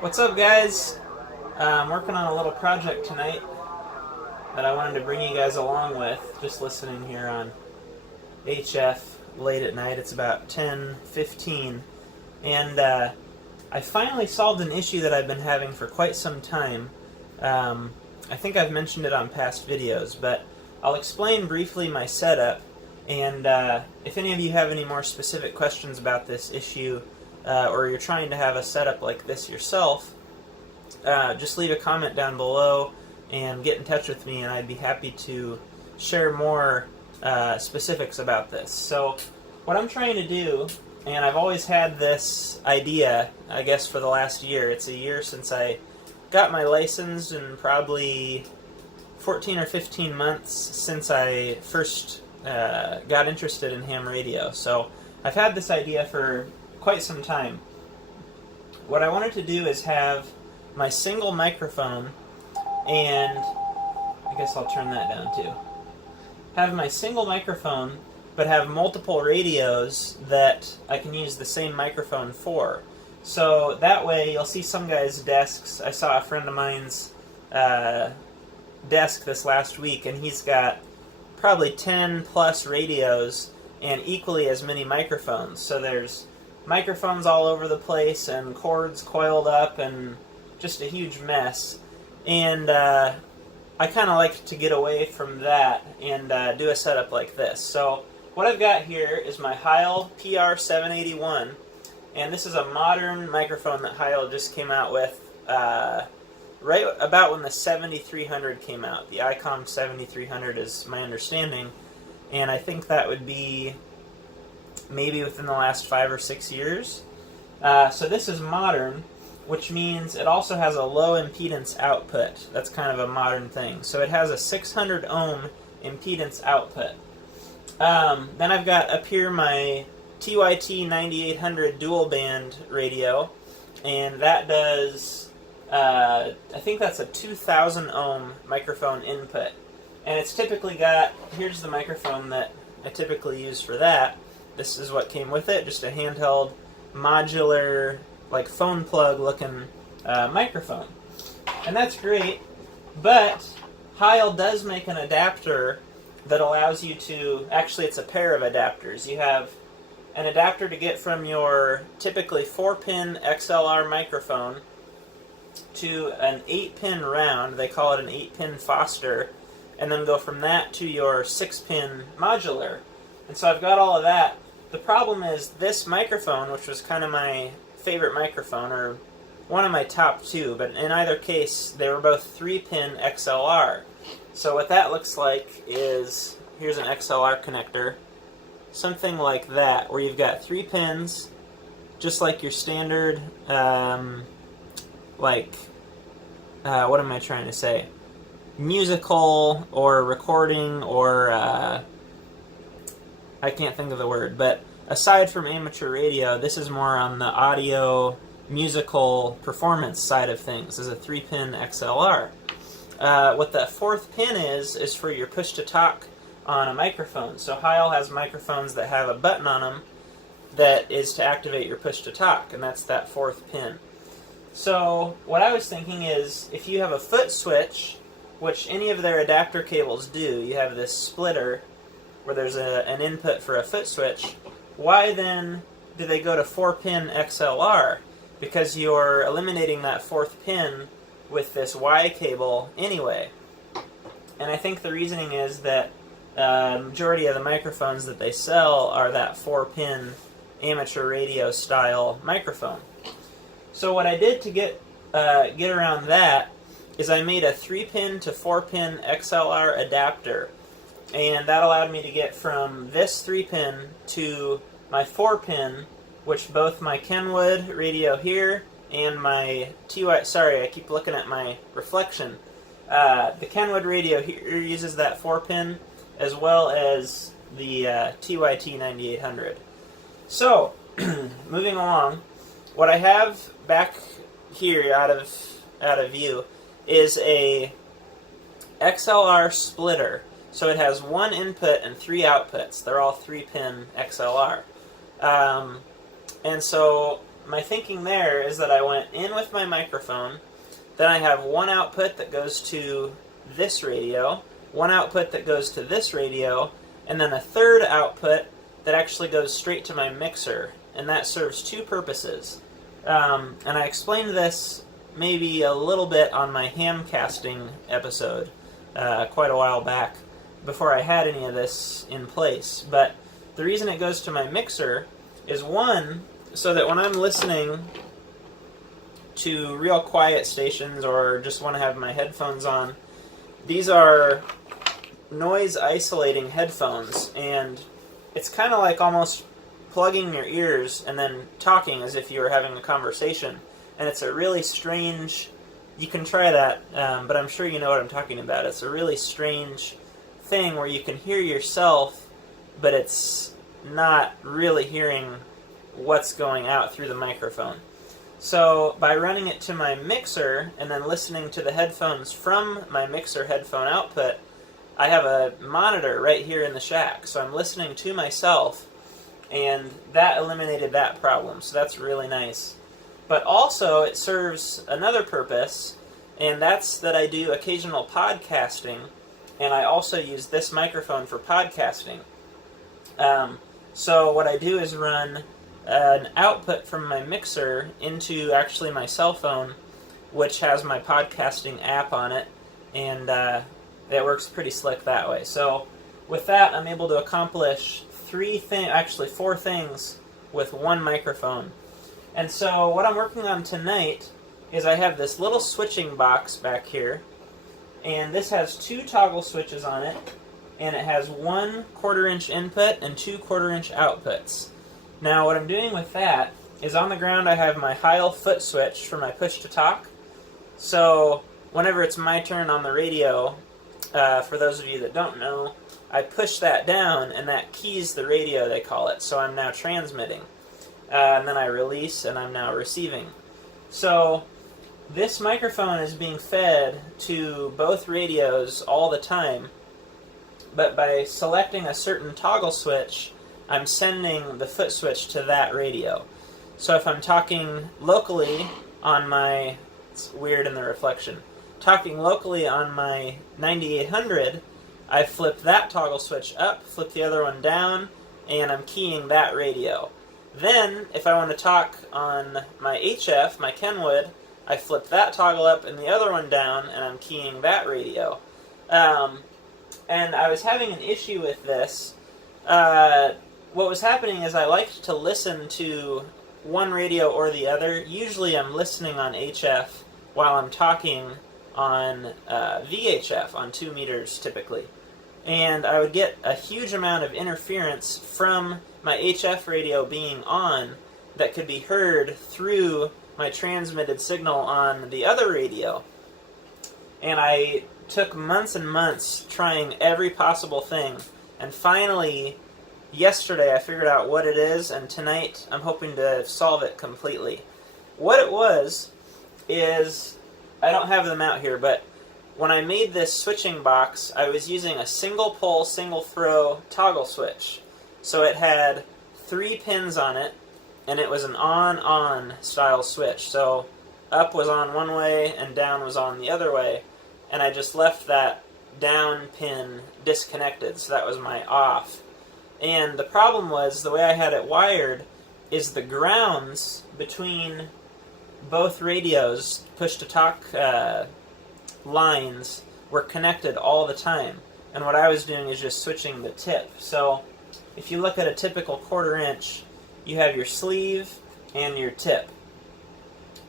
What's up, guys? I'm working on a little project tonight that I wanted to bring you guys along with. Just listening here on HF late at night. It's about 10:15, and I finally solved an issue that I've been having for quite some time. I think I've mentioned it on past videos, but I'll explain briefly my setup. And if any of you have any more specific questions about this issue, or you're trying to have a setup like this yourself, just leave a comment down below and get in touch with me, and I'd be happy to share more specifics about this. So what I'm trying to do, and I've always had this idea, I guess for the last year. It's a year since I got my license, and probably 14 or 15 months since I first got interested in ham radio. So I've had this idea for quite some time. What I wanted to do is have my single microphone, and I guess I'll turn that down too. Have my single microphone, but have multiple radios that I can use the same microphone for. So that way you'll see some guys' desks. I saw a friend of mine's desk this last week, and he's got probably 10 plus radios and equally as many microphones. So there's microphones all over the place and cords coiled up and just a huge mess. And I kind of like to get away from that and do a setup like this. So what I've got here is my Heil PR781, and this is a modern microphone that Heil just came out with right about when the 7300 came out. The ICOM 7300 is my understanding, and I think that would be maybe within the last 5 or 6 years. So this is modern, which means it also has a low impedance output. That's kind of a modern thing. So it has a 600 ohm impedance output. Then I've got up here my TYT 9800 dual band radio, and that does, I think that's a 2000 ohm microphone input. And it's typically got, here's the microphone that I typically use for that. This is what came with it, just a handheld, modular, like phone plug looking microphone. And that's great, but Heil does make an adapter that allows you to, actually it's a pair of adapters. You have an adapter to get from your typically 4-pin XLR microphone to an 8-pin round, they call it an 8-pin Foster, and then go from that to your 6-pin modular. And so I've got all of that. The problem is this microphone, which was kind of my favorite microphone, or one of my top two, but in either case, they were both 3-pin XLR. So what that looks like is, here's an XLR connector, something like that, where you've got 3 pins, just like your standard, what am I trying to say? Musical or recording or I can't think of the word, but aside from amateur radio, this is more on the audio musical performance side of things. This is a 3-pin XLR. What the 4th pin is for your push-to-talk on a microphone. So Heil has microphones that have a button on them that is to activate your push-to-talk, and that's that 4th pin. So what I was thinking is, if you have a foot switch, which any of their adapter cables do, you have this splitter where there's an input for a foot switch, why then do they go to 4-pin XLR? Because you're eliminating that 4th pin with this Y cable anyway. And I think the reasoning is that majority of the microphones that they sell are that 4-pin amateur radio style microphone. So what I did to get around that is I made a 3-pin to 4-pin XLR adapter, and that allowed me to get from this 3-pin to my 4-pin, which both my Kenwood radio here and my sorry, I keep looking at my reflection. The Kenwood radio here uses that 4-pin, as well as the TYT 9800. So, moving along, what I have back here out of view is a XLR splitter. So it has 1 input and 3 outputs. They're all 3-pin XLR. And so my thinking there is that I went in with my microphone, then I have one output that goes to this radio, one output that goes to this radio, and then a third output that actually goes straight to my mixer, and that serves two purposes. And I explained this maybe a little bit on my ham casting episode quite a while back, before I had any of this in place. But the reason it goes to my mixer is, one, so that when I'm listening to real quiet stations or just want to have my headphones on, these are noise isolating headphones, and it's kind of like almost plugging your ears and then talking as if you were having a conversation. And it's a really strange, you can try that, but I'm sure you know what I'm talking about. It's a really strange thing where you can hear yourself, but it's not really hearing what's going out through the microphone. So by running it to my mixer and then listening to the headphones from my mixer headphone output, I have a monitor right here in the shack. So I'm listening to myself, and that eliminated that problem. So that's really nice. But also it serves another purpose, and that's that I do occasional podcasting, and I also use this microphone for podcasting. So what I do is run an output from my mixer into actually my cell phone, which has my podcasting app on it, and it works pretty slick that way. So with that, I'm able to accomplish four things with one microphone. And so what I'm working on tonight is I have this little switching box back here, and this has two toggle switches on it, and it has 1 1/4-inch input and 2 1/4-inch outputs. Now what I'm doing with that is, on the ground I have my Heil foot switch for my push-to-talk. So whenever it's my turn on the radio, for those of you that don't know, I push that down and that keys the radio, they call it. So I'm now transmitting. And then I release and I'm now receiving. So this microphone is being fed to both radios all the time, but by selecting a certain toggle switch, I'm sending the foot switch to that radio. So if I'm talking locally on my, it's weird in the reflection, talking locally on my 9800, I flip that toggle switch up, flip the other one down, and I'm keying that radio. Then, if I want to talk on my HF, my Kenwood, I flip that toggle up and the other one down, and I'm keying that radio. And I was having an issue with this. What was happening is I liked to listen to one radio or the other. Usually I'm listening on HF while I'm talking on VHF, on 2 meters typically. And I would get a huge amount of interference from my HF radio being on that could be heard through my transmitted signal on the other radio. And I took months and months trying every possible thing, and finally yesterday I figured out what it is, and tonight I'm hoping to solve it completely. What it was is, I don't have them out here, but when I made this switching box, I was using a single pole, single throw toggle switch. So it had 3 pins on it, and it was an on-on style switch. So up was on one way and down was on the other way, and I just left that down pin disconnected, so that was my off. And the problem was, the way I had it wired is the grounds between both radios, push-to-talk lines, were connected all the time. And what I was doing is just switching the tip. So if you look at a typical 1/4-inch, you have your sleeve and your tip.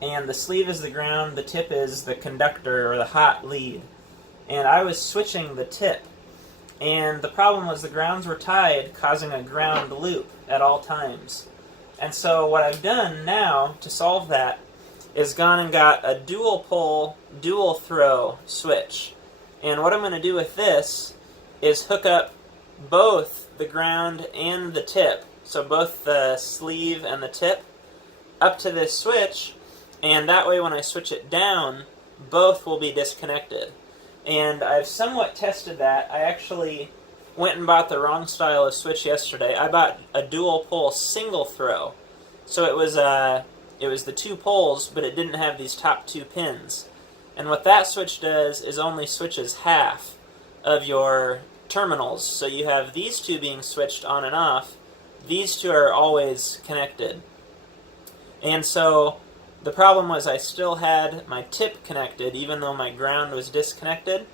And the sleeve is the ground, the tip is the conductor or the hot lead. And I was switching the tip. And the problem was the grounds were tied, causing a ground loop at all times. And so what I've done now to solve that is gone and got a dual pole, dual throw switch. And what I'm going to do with this is hook up both the ground and the tip, so both the sleeve and the tip, up to this switch, and that way when I switch it down, both will be disconnected. And I've somewhat tested that. I actually went and bought the wrong style of switch yesterday. I bought a dual pole single throw. So it was it was the 2 poles, but it didn't have these top 2 pins. And what that switch does is only switches half of your terminals. So you have these 2 being switched on and off. These 2 are always connected. And so the problem was I still had my tip connected even though my ground was disconnected.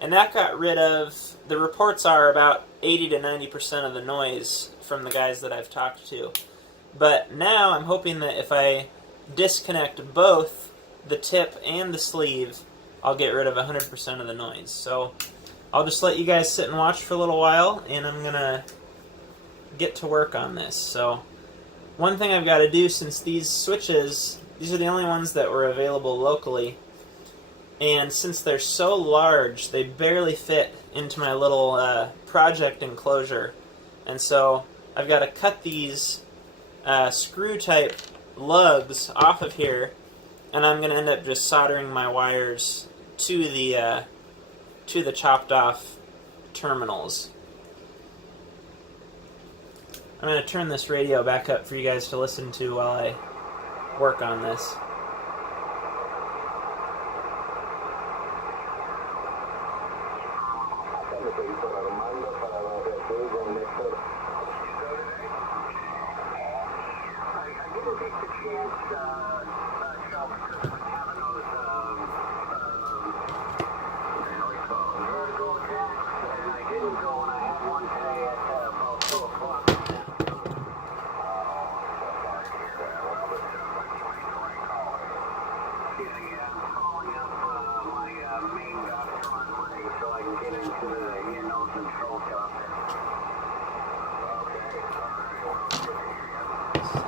And that got rid of, the reports are about 80 to 90% of the noise from the guys that I've talked to. But now I'm hoping that if I disconnect both the tip and the sleeve, I'll get rid of 100% of the noise. So I'll just let you guys sit and watch for a little while, and I'm going to get to work on this. So one thing I've got to do, since these switches, these are the only ones that were available locally, and since they're so large, they barely fit into my little project enclosure. And so I've got to cut these screw-type lugs off of here, and I'm going to end up just soldering my wires to the chopped-off terminals. I'm going to turn this radio back up for you guys to listen to while I work on this.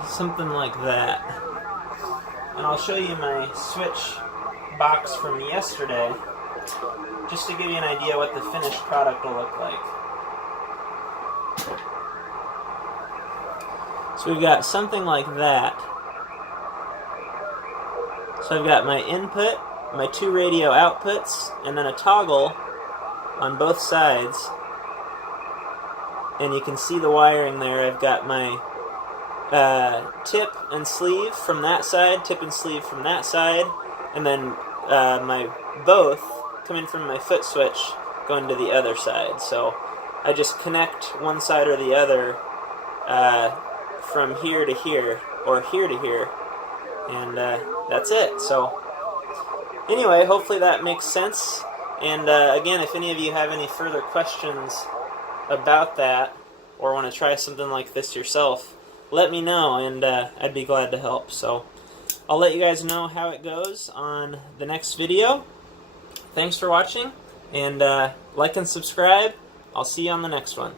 Something like that. And I'll show you my switch box from yesterday, just to give you an idea what the finished product will look like. So we've got something like that. So I've got my input, my 2 radio outputs, and then a toggle on both sides. And you can see the wiring there. I've got my tip and sleeve from that side, tip and sleeve from that side, and then my both coming from my foot switch going to the other side. So I just connect one side or the other from here to here, or here to here, and that's it. So anyway, hopefully that makes sense. And again, if any of you have any further questions about that, or want to try something like this yourself, let me know, and I'd be glad to help. So I'll let you guys know how it goes on the next video. Thanks for watching, and like and subscribe. I'll see you on the next one.